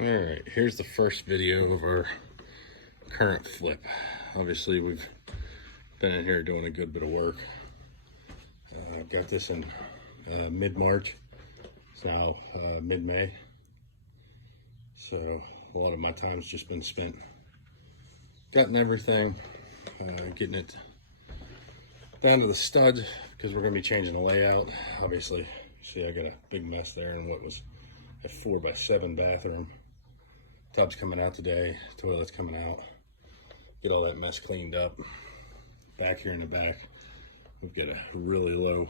All right, here's the first video of our current flip. Obviously, we've been in here doing a good bit of work. Got this in mid-March. It's now mid-May. So a lot of my time's just been spent gutting everything, getting it down to the studs because we're going to be changing the layout. Obviously, see I got a big mess there in what was a 4x7 bathroom. Tub's coming out today, toilet's coming out. Get all that mess cleaned up. Back here in the back, we've got a really low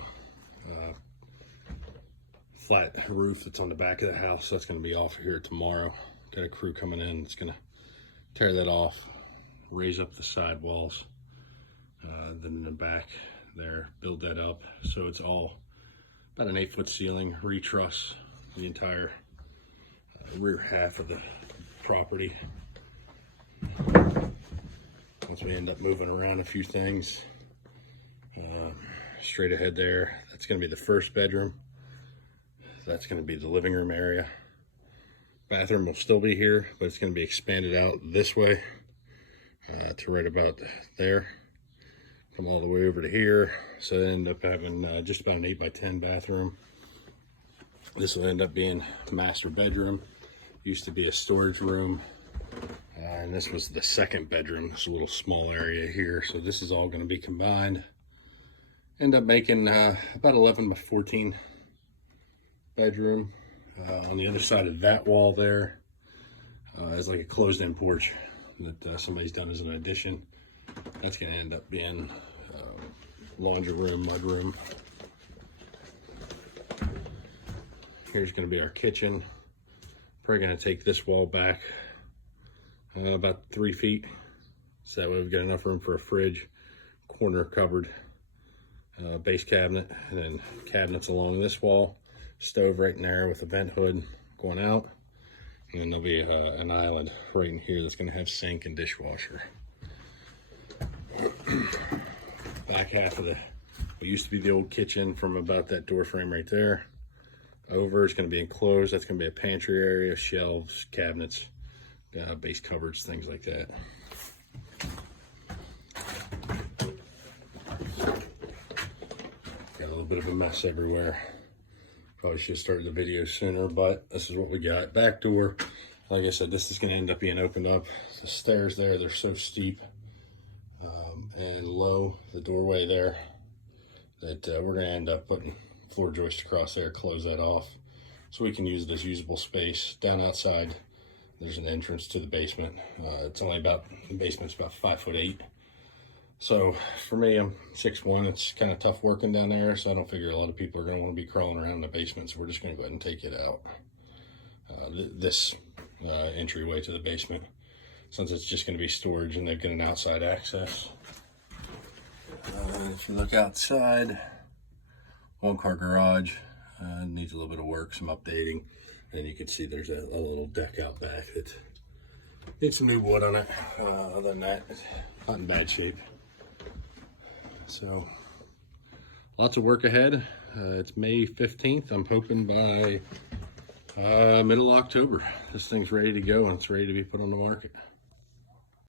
flat roof that's on the back of the house, so that's going to be off here tomorrow. Got a crew coming in that's going to tear that off, raise up the side walls, then in the back there, build that up. So it's all about an 8-foot ceiling, retruss the entire rear half of the property. Once we end up moving around a few things, straight ahead there, that's going to be the first bedroom. That's going to be the living room area. Bathroom will still be here, but it's going to be expanded out this way to right about there. Come all the way over to here. So I end up having just about an 8x10 bathroom. This will end up being a master bedroom. Used to be a storage room. And this was the second bedroom, this little small area here. So this is all going to be combined. End up making about 11x14 bedroom. On the other side of that wall there is like a closed-in porch that somebody's done as an addition. That's going to end up being laundry room, mud room. Here's going to be our kitchen. Probably going to take this wall back about 3 feet, so that way we've got enough room for a fridge, corner cupboard, base cabinet, and then cabinets along this wall, stove right in there with a vent hood going out, and then there'll be an island right in here that's going to have sink and dishwasher. Back half of what used to be the old kitchen, from about that door frame right there over, is going to be enclosed. That's going to be a pantry area, shelves, cabinets, base cupboards, things like that. Got a little bit of a mess everywhere. Probably should have started the video sooner, but this is what we got. Back door, like I said, this is going to end up being opened up. The stairs there, they're so steep and low, the doorway there, that we're going to end up putting floor joist across there, close that off, so we can use it as usable space. Down outside, there's an entrance to the basement. It's only about, the basement's about 5'8". So for me, I'm 6'1". It's kind of tough working down there, so I don't figure a lot of people are going to want to be crawling around in the basement, so we're just going to go ahead and take it out. This entryway to the basement, since it's just going to be storage and they've got an outside access. If you look outside, one-car garage, needs a little bit of work, some updating. And you can see there's a little deck out back that needs some new wood on it. Other than that, it's not in bad shape. So, lots of work ahead. It's May 15th. I'm hoping by middle of October, this thing's ready to go and it's ready to be put on the market.